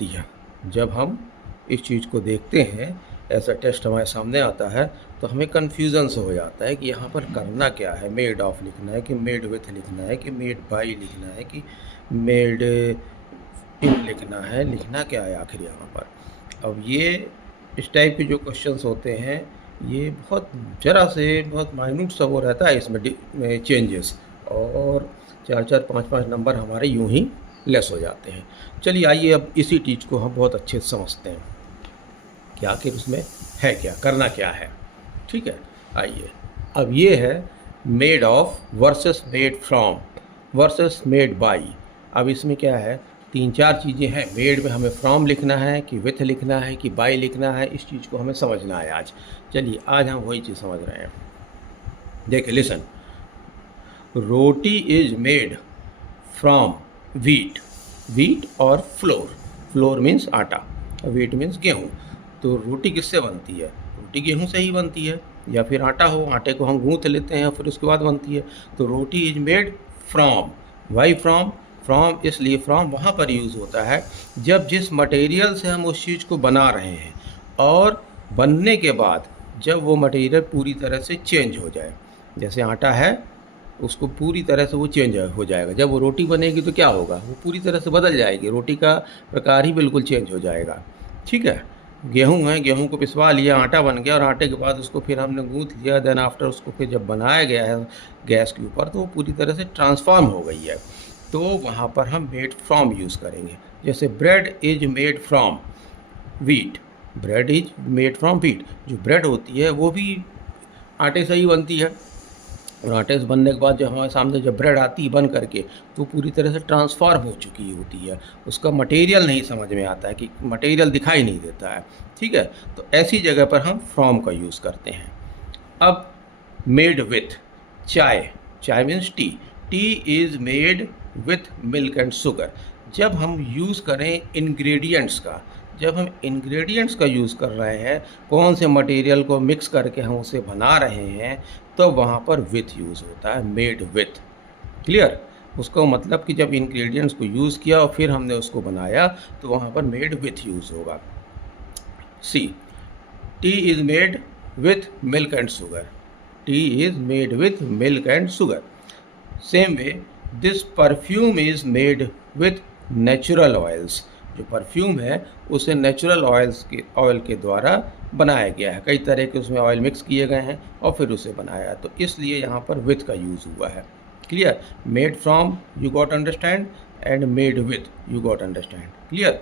आती है। जब हम इस चीज़ को देखते हैं, ऐसा टेस्ट हमारे सामने आता है तो हमें कन्फ्यूज़न से हो जाता है कि यहाँ पर करना क्या है। मेड ऑफ लिखना है कि मेड विथ लिखना है कि मेड बाई लिखना है कि मेड इन लिखना क्या है आखिर यहाँ पर। अब ये इस टाइप के जो क्वेश्चंस होते हैं, ये बहुत माइन्यूट सा वो रहता है इसमें चेंजेस, और 4-4, 5-5 नंबर हमारे यूं ही लेस हो जाते हैं। चलिए आइए अब इसी चीज़ को हम बहुत अच्छे से समझते हैं कि आखिर उसमें है क्या, करना क्या है। ठीक है, आइए। अब ये है made of versus made from versus made by. अब इसमें क्या है, 3-4 चीज़ें हैं। मेड में हमें फ्रॉम लिखना है कि विथ लिखना है कि बाई लिखना है, इस चीज़ को हमें समझना है आज। चलिए आज हम वही चीज़ समझ रहे हैं। देखिए, listen, roti is made from wheat और फ्लोर मीन्स आटा, वीट मीन्स गेहूँ। तो रोटी किससे बनती है? रोटी गेहूँ से ही बनती है, या फिर आटा हो, आटे को हम गूँथ लेते हैं फिर उसके बाद बनती है। तो roti is made from. Why from? From इसलिए फ्रॉम वहाँ पर यूज़ होता है जब जिस मटेरियल से हम उस चीज़ को बना रहे हैं और बनने के बाद जब वो मटेरियल पूरी तरह से चेंज हो जाए। जैसे आटा है, उसको पूरी तरह से वो चेंज हो जाएगा। जब वो रोटी बनेगी तो क्या होगा, वो पूरी तरह से बदल जाएगी, रोटी का प्रकार ही बिल्कुल चेंज हो जाएगा। ठीक है, गेहूँ है, गेहूँ को पिसवा लिया, आटा बन गया, और आटे के बाद उसको फिर हमने गूँथ लिया, देन आफ्टर उसको फिर जब बनाया गया है गैस के ऊपर तो वो पूरी तरह से ट्रांसफॉर्म हो गई है। तो वहाँ पर हम मेड फ्रॉम यूज़ करेंगे। जैसे bread is made from wheat, bread is made from wheat. जो ब्रेड होती है वो भी आटे से ही बनती है, और आटे से बनने के बाद जब हमारे सामने जब ब्रेड आती है बन करके तो पूरी तरह से ट्रांसफॉर्म हो चुकी होती है। उसका मटेरियल नहीं समझ में आता है, कि मटेरियल दिखाई नहीं देता है। ठीक है, तो ऐसी जगह पर हम फ्रॉम का यूज़ करते हैं। अब मेड विथ, चाय means T is made with milk and sugar. जब हम यूज़ करें इंग्रेडिएंट्स का, जब हम इंग्रेडिएंट्स का यूज़ कर रहे हैं, कौन से मटेरियल को मिक्स करके हम उसे बना रहे हैं, तो वहाँ पर विथ यूज़ होता है, मेड विथ। क्लियर? उसका मतलब कि जब इंग्रेडिएंट्स को यूज़ किया और फिर हमने उसको बनाया तो वहाँ पर मेड विथ यूज़ होगा। See, tea is made with milk and sugar, tea is made with milk and sugar. Same way this perfume is made with natural oils. जो परफ्यूम है उसे नेचुरल ऑयल के द्वारा बनाया गया है। कई तरह के उसमें ऑयल मिक्स किए गए हैं और फिर उसे बनाया, तो इसलिए यहाँ पर विथ का यूज़ हुआ है। Clear? Made from you got understand, and made with you got understand. Clear?